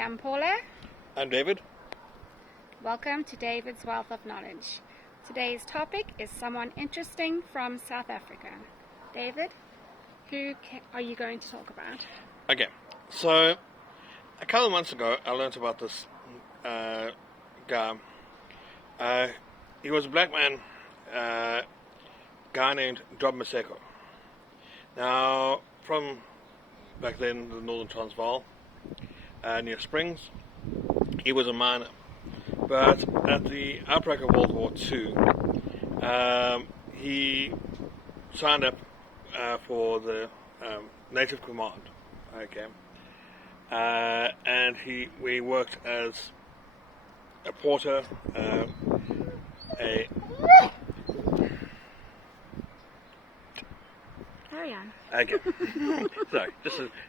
I'm Paula. I'm David. Welcome to David's Wealth of Knowledge. Today's topic is someone interesting from South Africa. David, who are you going to talk about? Okay, so a couple of months ago I learned about this guy. He was a black man, guy named Maseko. Now, from back then, the Northern Transvaal, near Springs, he was a miner. But at the outbreak of World War II, he signed up for the Native Command. Okay, and we worked as a porter, Carry on. Okay. Sorry,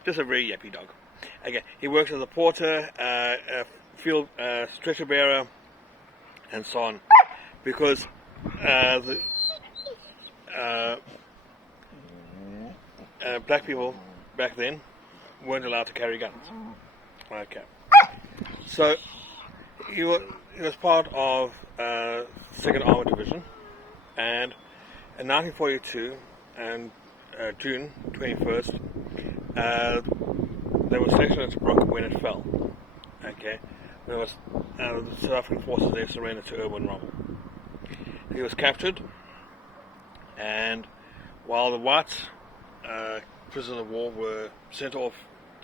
just a very yappy dog. Okay, he worked as a porter, a field stretcher bearer, and so on, because black people back then weren't allowed to carry guns. Okay, so he was part of Second Armored Division, and in 1942 and June 21st, they were stationed at Brook when it fell. Okay, there was the South African forces there surrendered to Urban Rommel. He was captured, and while the white prisoners of war were sent off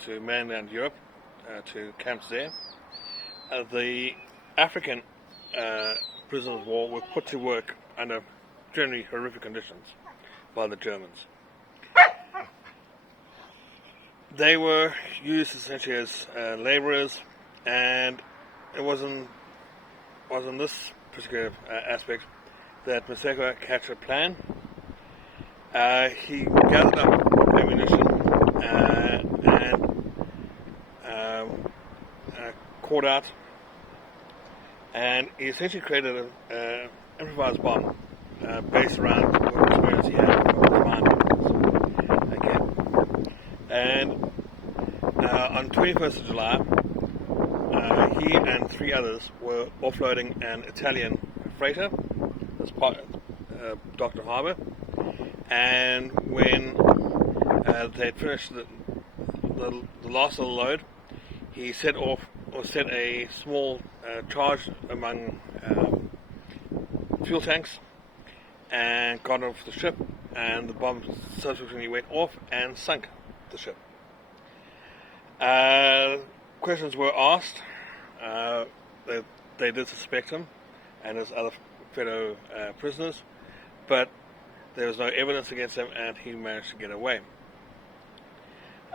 to mainland Europe, to camps there, the African prisoners of war were put to work under generally horrific conditions by the Germans. They were used essentially as labourers, and it was in this particular aspect that Maseko hatched a plan. He gathered up ammunition and caught out, and he essentially created an improvised bomb based around what experience he had with mine minerals. Okay, and on 21st of July, he and three others were offloading an Italian freighter as part of Dr. Harbour, and when they had finished the last of the load, he set a small charge among fuel tanks and got off the ship, and the bomb subsequently went off and sunk the ship. Questions were asked. They did suspect him and his other fellow prisoners, but there was no evidence against him, and he managed to get away.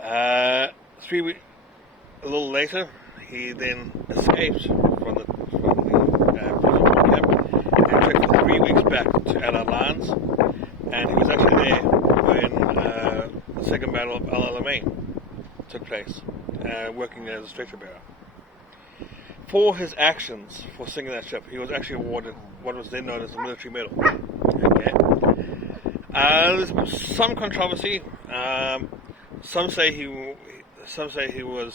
A little later, he then escaped from the prison camp and trekked for 3 weeks back to Allied lines, and he was actually there when the Second Battle of El Alamein took place, working as a stretcher bearer. For his actions for sinking that ship, he was actually awarded what was then known as the military medal. Okay. There's some controversy. Some say he was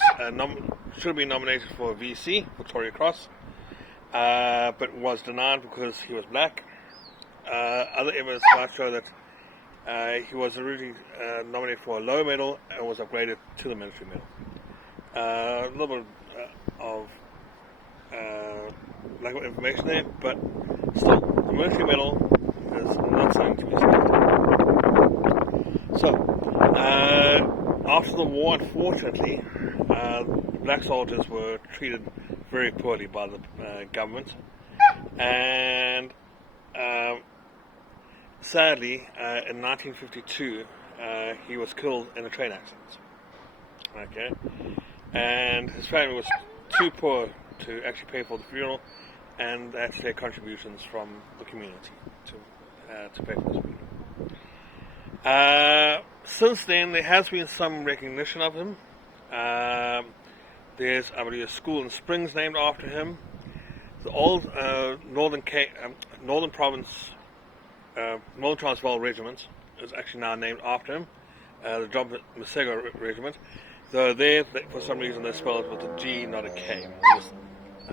should have been nominated for a VC, Victoria Cross, but was denied because he was black. Other evidence might show that he was originally nominated for a low medal and was upgraded to the military medal. A little bit of lack of information there, but still, the military medal is not something to be expected. So, after the war, unfortunately, black soldiers were treated very poorly by the government, and sadly, in 1952, he was killed in a train accident. Okay, and his family was too poor to actually pay for the funeral, and they had to take contributions from the community to pay for his funeral. Since then, there has been some recognition of him. There's, I believe, a school in Springs named after him. The old Northern Province, Northern Transvaal Regiment is actually now named after him, the Maseko Regiment. Though there, for some reason, they spell it with a G, not a K. Just,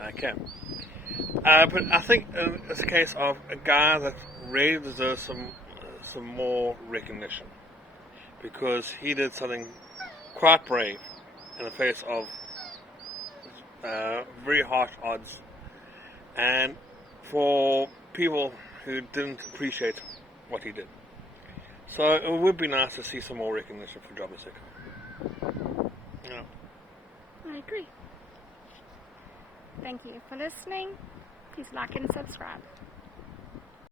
okay. But I think it's a case of a guy that really deserves some more recognition, because he did something quite brave in the face of very harsh odds, and for people who didn't appreciate what he did. So it would be nice to see some more recognition for Joe Maseko. Yeah. I agree. Thank you for listening. Please like and subscribe.